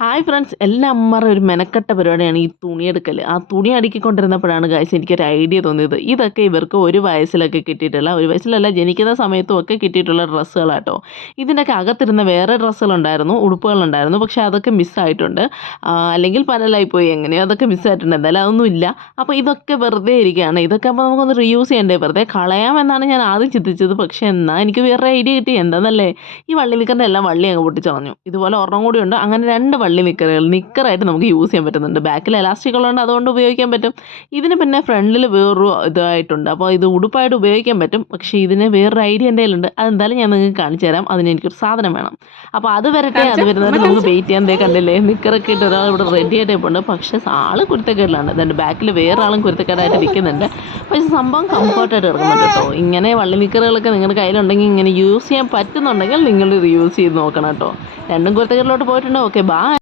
Hi friends, എല്ലാ അമ്മമാരുടെ ഒരു മെനക്കെട്ട പരിപാടിയാണ് ഈ തുണിയെടുക്കൽ. ആ തുണി അടുക്കിക്കൊണ്ടിരുന്നപ്പോഴാണ് ഗൈസ് എനിക്കൊരു ഐഡിയ തോന്നിയത്. ഇതൊക്കെ ഇവർക്ക് ഒരു വയസ്സിലൊക്കെ കിട്ടിയിട്ടുള്ള, ഒരു വയസ്സിലല്ല ജനിക്കുന്ന സമയത്തും ഒക്കെ കിട്ടിയിട്ടുള്ള ഡ്രസ്സുകളാട്ടോ. ഇതിൻ്റെയൊക്കെ അകത്തിരുന്ന വേറെ ഡ്രസ്സുകളുണ്ടായിരുന്നു, ഉടുപ്പുകളുണ്ടായിരുന്നു. പക്ഷേ അതൊക്കെ മിസ്സായിട്ടുണ്ട്. അല്ലെങ്കിൽ പന്നലായിപ്പോയി, എങ്ങനെയോ അതൊക്കെ മിസ്സായിട്ടുണ്ട്. എന്തായാലും അതൊന്നും ഇല്ല. അപ്പോൾ ഇതൊക്കെ വെറുതെ ഇരിക്കുകയാണ്. ഇതൊക്കെ അപ്പോൾ നമുക്കൊന്ന് റീയൂസ് ചെയ്യണ്ടേ, വെറുതെ കളയാമെന്നാണ് ഞാൻ ആദ്യം ചിന്തിച്ചത്. പക്ഷേ എന്നാൽ എനിക്ക് വേറെ ഐഡിയ കിട്ടി. എന്താണെന്നല്ലേ, ഈ വള്ളി നിൽക്കുന്ന എല്ലാം വള്ളി അങ്ങ് പൊട്ടിച്ചളഞ്ഞു. ഇതുപോലെ ഒരെണ്ണം കൂടി ഉണ്ട്. അങ്ങനെ രണ്ട് വള്ളി നിക്കറായിട്ട് നമുക്ക് യൂസ് ചെയ്യാൻ പറ്റുന്നുണ്ട്. ബാക്കിൽ എലാസ്റ്റിക് ഉള്ളതുകൊണ്ട് അതുകൊണ്ട് ഉപയോഗിക്കാൻ പറ്റും. ഇതിന് പിന്നെ ഫ്രണ്ടിൽ വേറൊരു ഇതായിട്ടുണ്ട്. അപ്പോൾ ഇത് ഉടുപ്പായിട്ട് ഉപയോഗിക്കാൻ പറ്റും. പക്ഷേ ഇതിന് വേറൊരു ഐഡിയ എൻ്റെ കയ്യിലുണ്ട്. അതെന്തായാലും ഞാൻ നിങ്ങൾക്ക് കാണിച്ചു തരാം. അതിന് എനിക്കൊരു സാധനം വേണം. അപ്പോൾ അത് വരട്ടെ. അത് വരുന്നവരെ നമുക്ക് വെയിറ്റ് ചെയ്യാൻ. ദേ കണ്ടില്ലേ, നിക്കറൊക്കെ ഇട്ട് ഒരാൾ ഇവിടെ റെഡി ആയിട്ട് ഉണ്ട്. പക്ഷേ ആള് കുരുത്തക്കേടിലാണ്. അതുകൊണ്ട് ബാക്കിൽ വേറെ ആളും കുരുത്തക്കേടായിട്ട് നിൽക്കുന്നുണ്ട്. പക്ഷേ സംഭവം കംഫർട്ടായിട്ട് കിടക്കുന്നുണ്ട് കേട്ടോ. ഇങ്ങനെ വള്ളി നിക്കറുകളൊക്കെ നിങ്ങളുടെ കയ്യിലുണ്ടെങ്കിൽ ഇങ്ങനെ യൂസ് ചെയ്യാൻ പറ്റുന്നുണ്ടെങ്കിൽ നിങ്ങൾ ഇത് യൂസ് ചെയ്ത് നോക്കണം കേട്ടോ. രണ്ടും കുരുത്തക്കേടിലോട്ട് പോയിട്ടുണ്ടോ? Okay, bye.